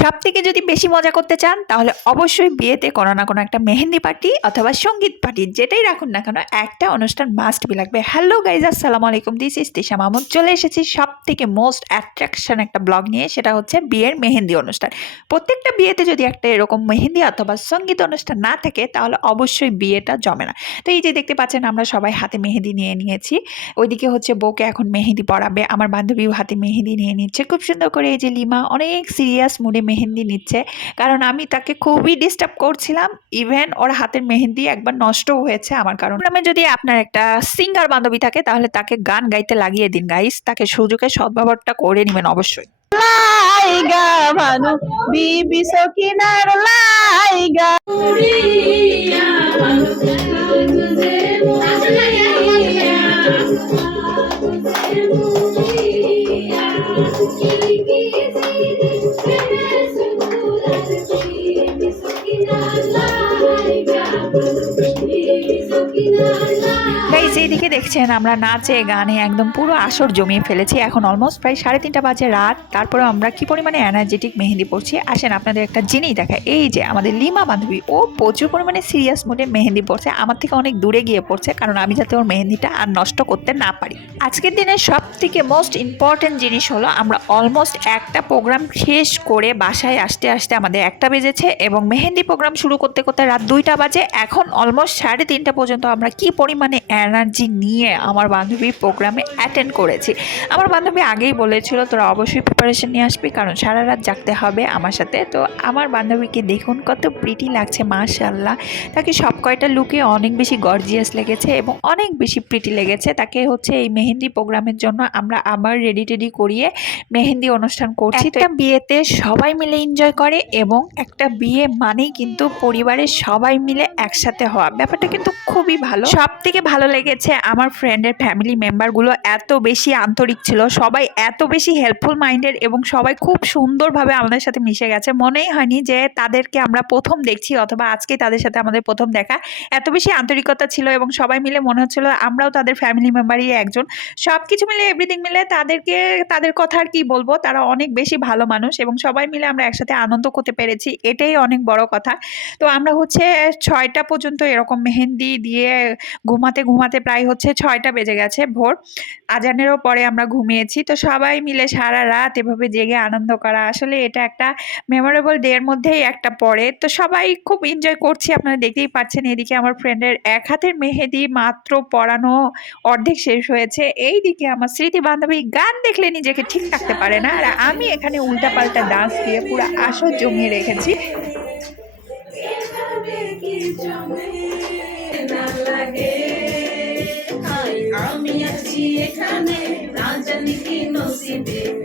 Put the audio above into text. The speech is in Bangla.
সব থেকে যদি বেশি মজা করতে চান, তাহলে অবশ্যই বিয়েতে কোনো না কোনো একটা মেহেন্দি পার্টি অথবা সংগীত পার্টি, যেটাই রাখুন না কেন, একটা অনুষ্ঠান মাস্ট বি লাগবে। হ্যালো গাইজ আসসালামু আলাইকুম। দিস ইস তিশা মাহমুদ চলে এসেছি সব থেকে মোস্ট অ্যাট্রাকশন একটা ব্লগ নিয়ে, সেটা হচ্ছে বিয়ের মেহেন্দি অনুষ্ঠান। প্রত্যেকটা বিয়েতে যদি একটা এরকম মেহেন্দি অথবা সংগীত অনুষ্ঠান না থাকে, তাহলে অবশ্যই বিয়েটা জমে না। তো এই যে দেখতে পাচ্ছেন, আমরা সবাই হাতে মেহেন্দি নিয়ে নিয়েছি। ওইদিকে হচ্ছে বউকে এখন মেহেন্দি পড়াবে আমার বান্ধবীও হাতে মেহেন্দি নিয়ে নিচ্ছে। খুব সুন্দর করে এই যে লিমা, অনেক সিরিয়াস মুডে মেহেন্দি নিচ্ছে। কারণ আমি তাকে খুবই ডিস্টার্ব করছিলাম। ইভেন ওর হাতের মেহেন্দি একবার নষ্ট হয়েছে আমার কারণ। আমি যদি আপনার একটা সিঙ্গার বান্ধবী থাকে তাহলে তাকে গান গাইতে লাগিয়ে দিন গাইস তাকে সুযোগে সদ্ব্যবহারটা করে নেবেন অবশ্যই। লাইগা ভানু বিবি সকিনার লাইগা। গাইজ এইদিকে দেখছেন, আমরা নাচে, গানে একদম পুরো আসর জমিয়ে ফেলেছি। এখন অলমোস্ট প্রায় সাড়ে তিনটা বাজে রাত। তারপরে আমরা কি পরিমাণে এনার্জেটিক মেহেন্দি পড়ছি আসেন, আপনাদের একটা জিনিস দেখায় এই যে, আমাদের লিমা বান্ধবী, ও প্রচুর পরিমাণে সিরিয়াস মোডে মেহেন্দি পড়ছে আমার থেকে অনেক দূরে গিয়ে পড়ছে, কারণ আমি যাতে ওর মেহেন্দিটা আর নষ্ট করতে না পারি। আজকের দিনে সব থেকে মোস্ট ইম্পর্টেন্ট জিনিস হলো, আমরা অলমোস্ট একটা প্রোগ্রাম শেষ করে বাসায় আসতে আসতে আমাদের একটা বেজেছে এবং মেহেন্দি প্রোগ্রাম শুরু করতে করতে রাত দুইটা বাজে। এখন অলমোস্ট সাড়ে তিনটা পর্যন্ত আমরা কি পরিমাণে এনার্জি নিয়ে আমার বান্ধবীর প্রোগ্রামে অ্যাটেন্ড করেছি। আমার বান্ধবী আগেই বলেছিল তোরা অবশ্যই প্রিপারেশন নিয়ে আসবি কারণ সারা রাত জাগতে হবে আমার সাথে। তো আমার বান্ধবীকে দেখুন কত প্রিটি লাগছে মাশাল্লাহ তাকে সব কয়টা লুকে অনেক বেশি গর্জিয়াস লেগেছে এবং অনেক বেশি প্রিটি লেগেছে। তাকে হচ্ছে এই মেহেন্দি প্রোগ্রামের জন্য আমরা আবার রেডি টেডি করিয়ে মেহেন্দি অনুষ্ঠান করছি। তো বিয়েতে সবাই মিলে এনজয় করে এবং একটা বিয়ে মানেই কিন্তু পরিবারের সবাই মিলে একসাথে হওয়া। ব্যাপারটা কিন্তু খুবই ভালো। সব থেকে ভালো লেগেছে আমার ফ্রেন্ডের ফ্যামিলি মেম্বারগুলো এত বেশি আন্তরিক ছিল, সবাই এত বেশি হেল্পফুল মাইন্ডের এবং সবাই খুব সুন্দরভাবে আমাদের সাথে মিশে গেছে। মনেই হয়নি যে তাদেরকে আমরা প্রথম দেখছি অথবা আজকে তাদের সাথে আমাদের প্রথম দেখা। এত বেশি আন্তরিকতা ছিল এবং সবাই মিলে মনে হচ্ছিল আমরাও তাদের ফ্যামিলি মেম্বারই একজন। সব কিছু মিলে এভরিথিং মিলে তাদেরকে, তাদের কথা আর কি বলব, তারা অনেক বেশি ভালো মানুষ এবং সবাই মিলে আমরা একসাথে আনন্দ করতে পেরেছি, এটাই অনেক বড় কথা। তো আমরা হচ্ছে ছয়টা পর্যন্ত এরকম মেহেন্দি দিয়ে ঘুমাতে ঘুমাতে প্রায় হচ্ছে ছয়টা বেজে গেছে ভোর। আজানেরও পরে আমরা ঘুমিয়েছি। তো সবাই মিলে সারা রাত এভাবে জেগে আনন্দ করা আসলে এটা একটা মেমোরেবল ডে এর মধ্যেই একটা পড়ে। তো সবাই খুব এনজয় করছি, আপনারা দেখতেই পাচ্ছেন। এদিকে আমার ফ্রেন্ডের এক হাতের মেহেদি মাত্র পড়ানো অর্ধেক শেষ হয়েছে। এই দিকে আমার স্মৃতি বান্ধবী গান দেখলে নিজেকে ঠিক রাখতে পারে না। আর আমি এখানে উল্টাপাল্টা ডান্স দিয়ে পুরো আসর জমিয়ে রেখেছি। আছি এখানে না কি নসিবে।